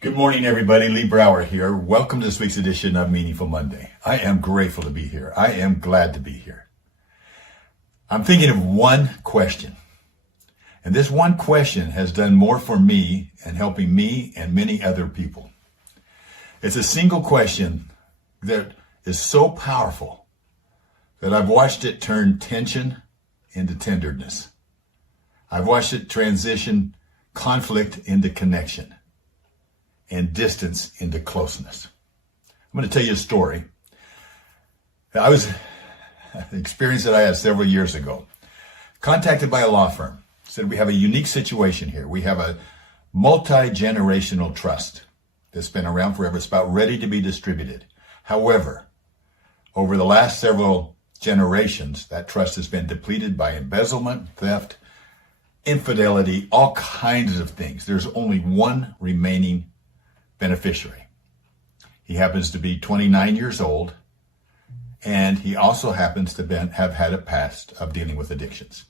Good morning, everybody. Lee Brower here. Welcome to this week's edition of Meaningful Monday. I am grateful to be here. I am glad to be here. I'm thinking of one question. And this one question has done more for me and helping me and many other people. It's a single question that is so powerful that I've watched it turn tension into tenderness. I've watched it transition conflict into connection and distance into closeness. I'm going to tell you a story. An experience that I had several years ago. Contacted by a law firm. Said, we have a unique situation here. We have a multi-generational trust that's been around forever. It's about ready to be distributed. However, over the last several generations, that trust has been depleted by embezzlement, theft, infidelity, all kinds of things. There's only one remaining beneficiary. He happens to be 29 years old, and he also happens to have had a past of dealing with addictions.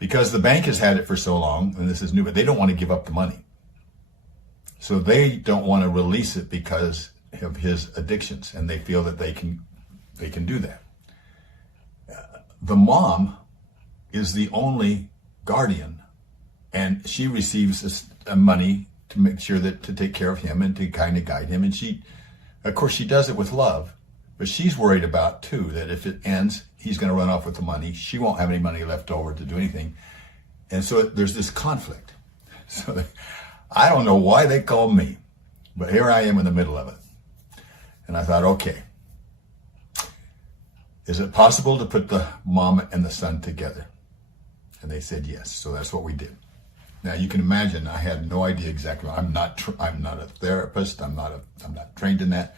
Because the bank has had it for so long, and this is new, but they don't want to give up the money. So they don't want to release it because of his addictions, and they feel that they can do that. The mom is the only guardian, and she receives money to make sure that to take care of him and to kind of guide him. And she, of course, she does it with love, but she's worried about too, that if it ends, he's going to run off with the money. She won't have any money left over to do anything. And so there's this conflict. So I don't know why they called me, but here I am in the middle of it. And I thought, okay, is it possible to put the mom and the son together? And they said yes. So that's what we did. Now you can imagine I had no idea exactly. I'm not a therapist. I'm not trained in that.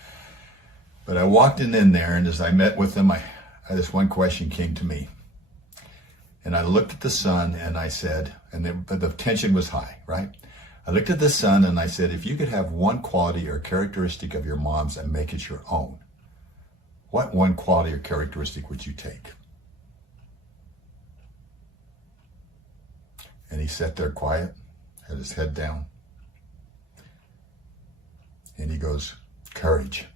But I walked in there, and as I met with them, this one question came to me. And I looked at the son and I said, and the tension was high, right? I looked at the son and I said, if you could have one quality or characteristic of your mom's and make it your own, what one quality or characteristic would you take? And he sat there quiet, had his head down. And he goes, courage.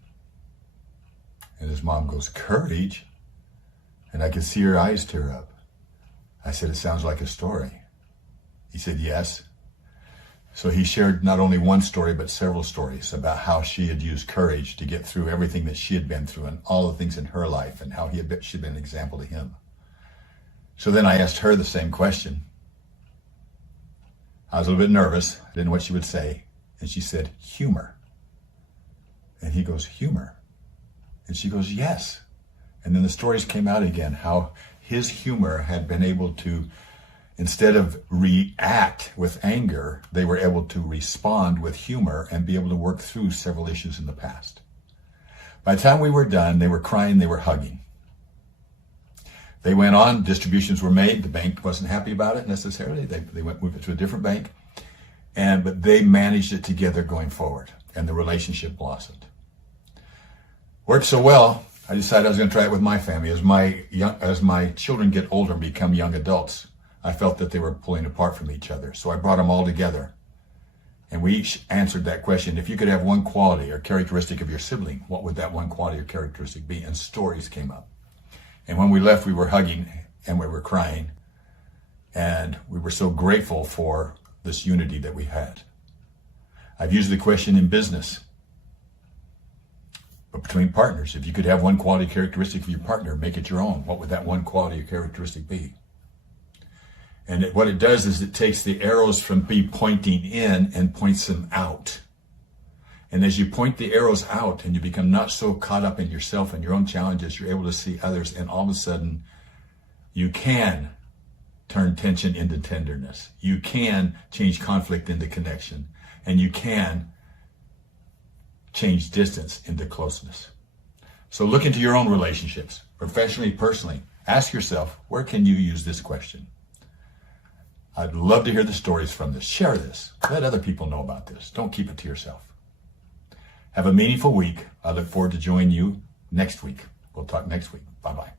And his mom goes, courage? And I could see her eyes tear up. I said, it sounds like a story. He said, yes. So he shared not only one story, but several stories about how she had used courage to get through everything that she had been through and all the things in her life and how she'd been an example to him. So then I asked her the same question. I was a little bit nervous. I didn't know what she would say. And she said, humor. And he goes, humor? And she goes, yes. And then the stories came out again, how his humor had been able to, instead of react with anger, they were able to respond with humor and be able to work through several issues in the past. By the time we were done, they were crying, they were hugging. They went on, distributions were made. The bank wasn't happy about it necessarily. They moved it to a different bank. But they managed it together going forward, and the relationship blossomed. Worked so well, I decided I was going to try it with my family. As my children get older and become young adults, I felt that they were pulling apart from each other. So I brought them all together. And we each answered that question. If you could have one quality or characteristic of your sibling, what would that one quality or characteristic be? And stories came up. And when we left, we were hugging and we were crying. And we were so grateful for this unity that we had. I've used the question in business. But between partners, if you could have one quality characteristic of your partner, make it your own. What would that one quality or characteristic be? And what it does is it takes the arrows from pointing in and points them out. And as you point the arrows out and you become not so caught up in yourself and your own challenges, you're able to see others, and all of a sudden you can turn tension into tenderness. You can change conflict into connection, and you can change distance into closeness. So look into your own relationships, professionally, personally. Ask yourself, where can you use this question? I'd love to hear the stories from this. Share this. Let other people know about this. Don't keep it to yourself. Have a meaningful week. I look forward to joining you next week. We'll talk next week. Bye-bye.